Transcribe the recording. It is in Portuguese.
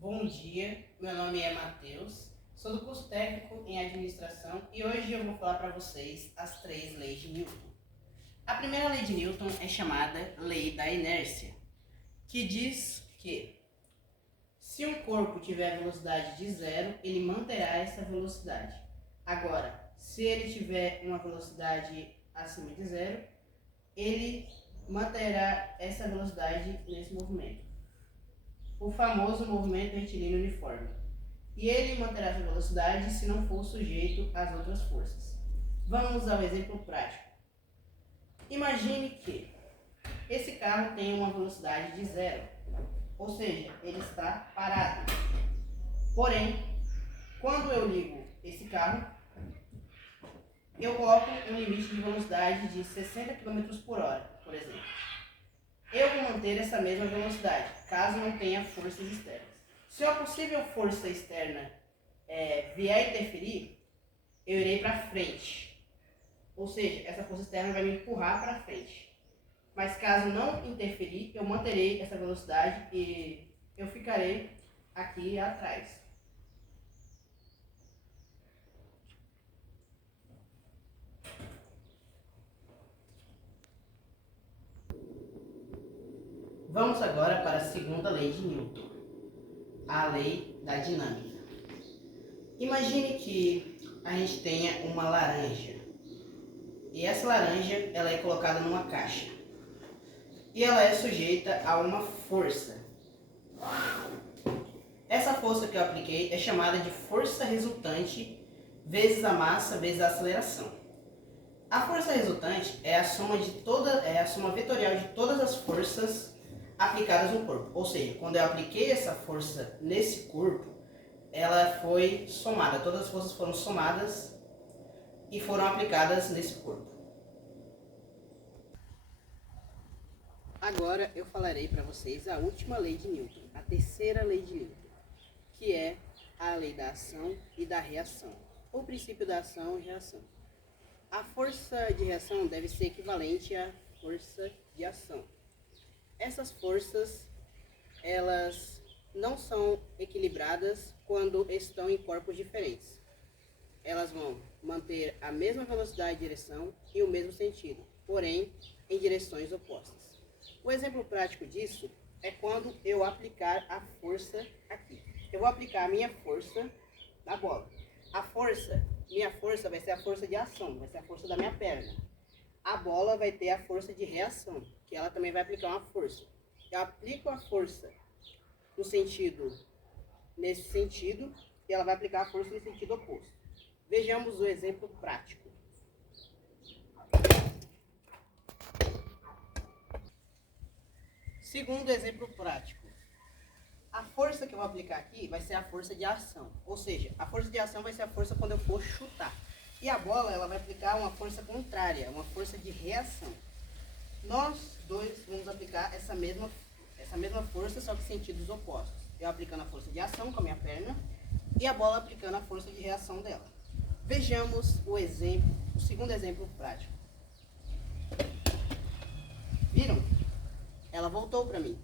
Bom dia, meu nome é Matheus, sou do curso técnico em administração e hoje eu vou falar para vocês as 3 leis de Newton. A primeira lei de Newton é chamada lei da inércia, que diz que se um corpo tiver velocidade de zero, ele manterá essa velocidade. Agora, se ele tiver uma velocidade acima de zero, ele manterá essa velocidade nesse movimento, o famoso movimento retilíneo uniforme. E ele manterá sua velocidade se não for sujeito às outras forças. Vamos ao exemplo prático. Imagine que esse carro tem uma velocidade de zero, ou seja, ele está parado. Porém, quando eu ligo esse carro, eu coloco um limite de velocidade de 60 km por hora, por exemplo. Eu vou manter essa mesma velocidade, caso não tenha forças externas. Se uma possível força externa vier interferir, eu irei para frente. Ou seja, essa força externa vai me empurrar para frente. Mas caso não interferir, eu manterei essa velocidade e eu ficarei aqui atrás. Vamos agora para a segunda lei de Newton, a lei da dinâmica. Imagine que a gente tenha uma laranja e essa laranja ela é colocada numa caixa e ela é sujeita a uma força. Essa força que eu apliquei é chamada de força resultante vezes a massa vezes a aceleração. A força resultante é a soma vetorial de todas as forças aplicadas no corpo. Ou seja, quando eu apliquei essa força nesse corpo, ela foi somada, todas as forças foram somadas e foram aplicadas nesse corpo. Agora eu falarei para vocês a última lei de Newton, a terceira lei de Newton, que é a lei da ação e da reação, o princípio da ação e reação. A força de reação deve ser equivalente à força de ação. Essas forças, elas não são equilibradas quando estão em corpos diferentes. Elas vão manter a mesma velocidade de direção e o mesmo sentido, porém em direções opostas. O exemplo prático disso é quando eu aplicar a força aqui. Eu vou aplicar a minha força na bola. Minha força vai ser a força de ação, vai ser a força da minha perna. A bola vai ter a força de reação, que ela também vai aplicar uma força. Eu aplico a força nesse sentido, e ela vai aplicar a força no sentido oposto. Vejamos o exemplo prático. Segundo exemplo prático. A força que eu vou aplicar aqui vai ser a força de ação. Ou seja, a força de ação vai ser a força quando eu for chutar. E a bola, ela vai aplicar uma força contrária, uma força de reação. Nós dois vamos aplicar essa mesma força, só que em sentidos opostos. Eu aplicando a força de ação com a minha perna e a bola aplicando a força de reação dela. Vejamos o segundo exemplo prático. Viram? Ela voltou para mim.